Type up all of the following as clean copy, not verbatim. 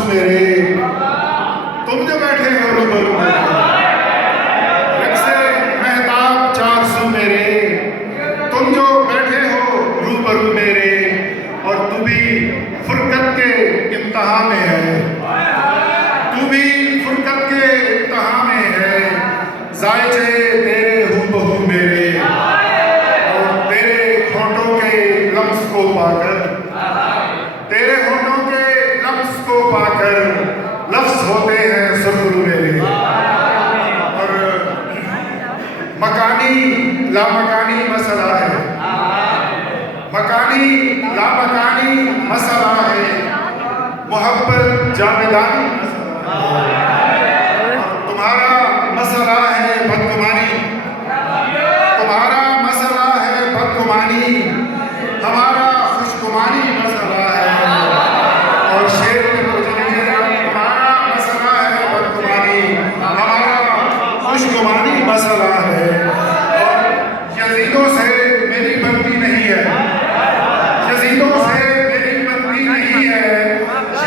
सू मेरे, तुम जो बैठे हो रूबरू मेरे, रंग से महताब चार सू मेरे, तुम जो बैठे हो रूबरू मेरे, और तू भी फुरकत के इम्तिहान में है, तू भी फुरकत के इम्तिहान में है। जायचे तेरे हूबहू मेरे, और तेरे होठों के लफ्ज़ को पाकर, तेरे होठों के लफ्ज़ को पाकर लफ्ज़ होते हैं सुरखरू मेरे। और मकानी लामकानी मसला है, मकानी लामकानी मसला है, मोहब्बत जावेदानी तुम्हारा मसला है बदगुमानी, तुम्हारा मसला है बदगुमानी, हमारा खुशगुमानी मसला है। और शेर में तुम्हारा मसला है बदगुमानी, हमारा खुशगुमानी मसला है। और यजीदों से मेरी बनती नहीं है, यजीदों से मेरी बनती नहीं है,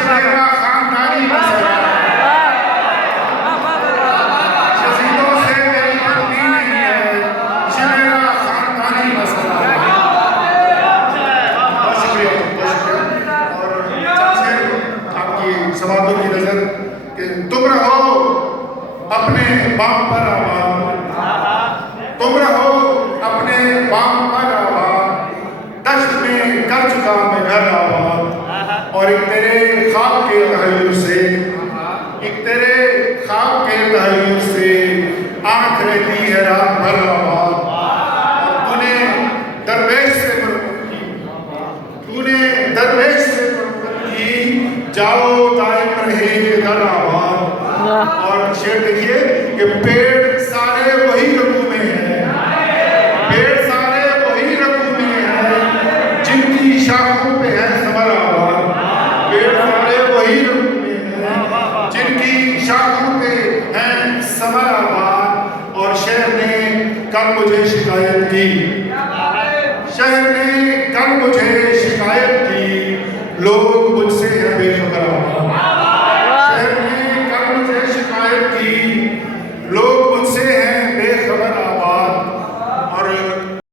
मेरा खानदानी मसला है। यजीदों से मेरी बनती नहीं है, मेरा खानदानी मसला है। बहुत शुक्रिया, बहुत शुक्रिया। और आपकी समातों की नजर कि तुम रहो अपने बाम पर आबाद, तुम रहो अपने बाम पर आबाद, दश्त में कर चुका मैं घर आबाद। और एक तेरे ख्वाब के तहव्वुर से, एक तेरे ख्वाब के तहव्वुर से आँख रहती है रात भर आबाद। और तूने दरवेश से बरकत की, तूने दरवेश से बरकत की, जाओ दायम रहे घर आबाद। और शेर देखिए कि पेड़ सारे वही रकू में है, पेड़ सारे वही रकू में है, जिनकी शाखों पे है समर आबाद। पेड़ सारे वही रकू में है, जिनकी शाखों पे है समर आबाद। और शहर ने कल मुझे शिकायत की, शहर ने कल मुझे शिकायत की, लोग मुझसे है